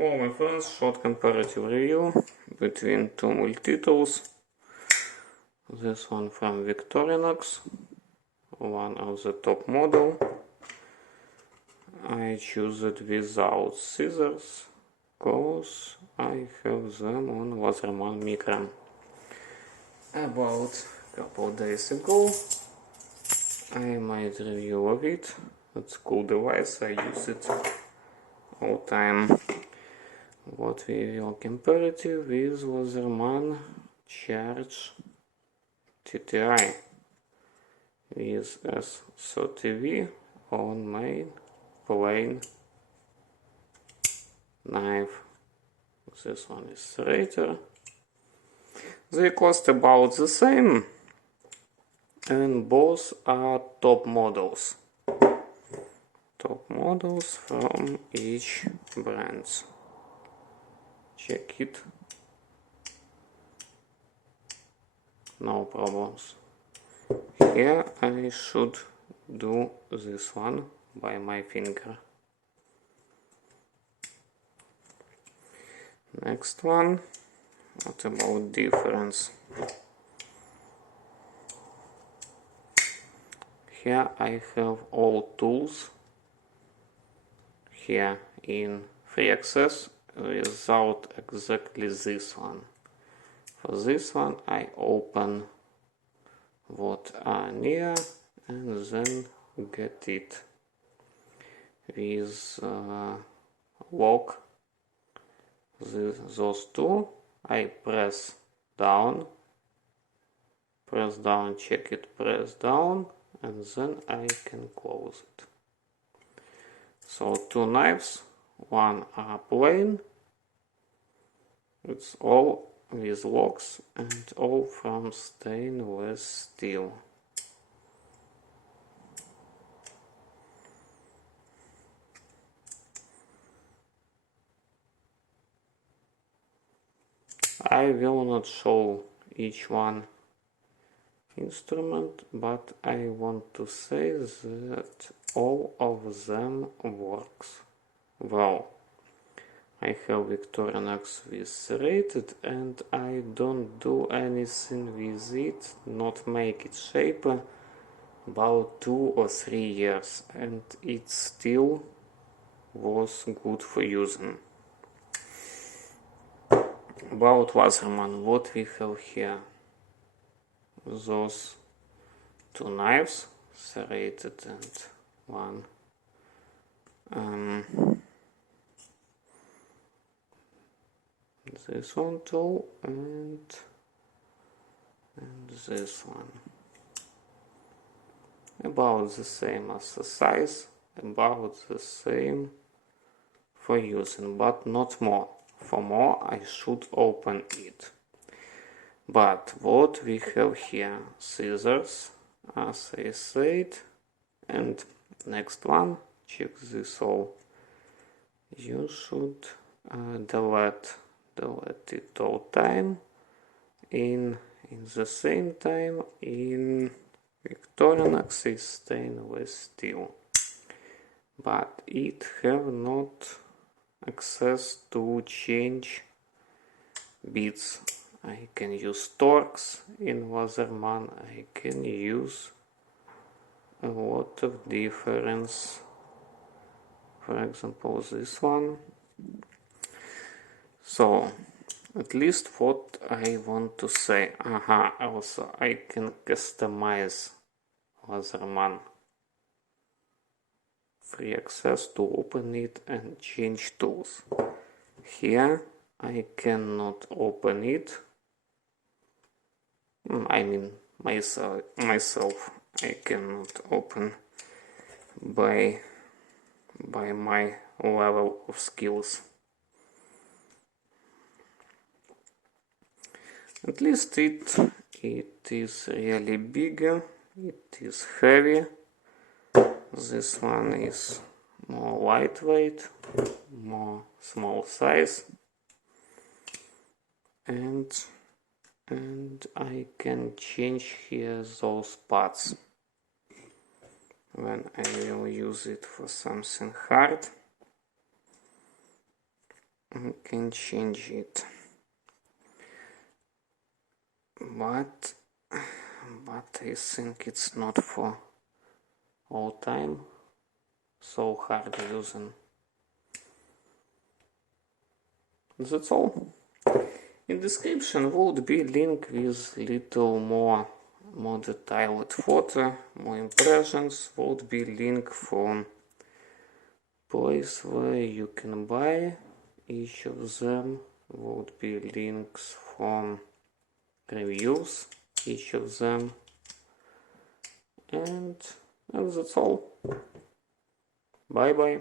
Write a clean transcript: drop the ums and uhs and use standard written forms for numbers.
Hello my friends, short comparative review between two multi-tools. This one from VICTORINOX, one of the top model. I choose it without scissors, cause I have them on Wasserman Micro. About a couple days ago I made review of it. It's a cool device, I use it all time. What we will comparative with Wasserman Charge TTI with S30V on main plain knife. This one is serrator. They cost about the same and both are top models. Top models from each brands. Check it. No problems. Here I should do this one by my finger. Next one. What about difference? Here I have all tools. Here in free access without exactly this one. For this one I open what are near and then get it with lock. Those two I press down, check it, press down, and then I can close it. So two knives, one are plain, it's all with locks and all from stainless steel. I will not show each one instrument, but I want to say that all of them works well. I have VICTORINOX with serrated and I don't do anything with it, not make it shape, about 2 or 3 years, and it still was good for using. About Wasserman, what we have here? Those two knives, serrated and one this one tool and this one. About the same as the size, about the same for using, but not more. For more I should open it. But what we have here? Scissors, as I said, and next one, check this all. You should delete it all time. In the same time, in VICTORINOX is stainless steel, but it have not access to change bits. I can use Torx in Wasserman. I can use a lot of difference. For example, this one. So, at least what I want to say. Also I can customize Wasserman. Free access to open it and change tools. Here I cannot open it. I mean myself I cannot open by my level of skills. At least it is really big, it is heavy. This one is more lightweight, more small size, and I can change here those parts when I will use it for something hard. I can change it, but I think it's not for all time so hard using. That's all. In description would be link with little more detailed photo, more impressions, would be link for place where you can buy each of them, would be links from reviews each of them, and that's all. Bye bye.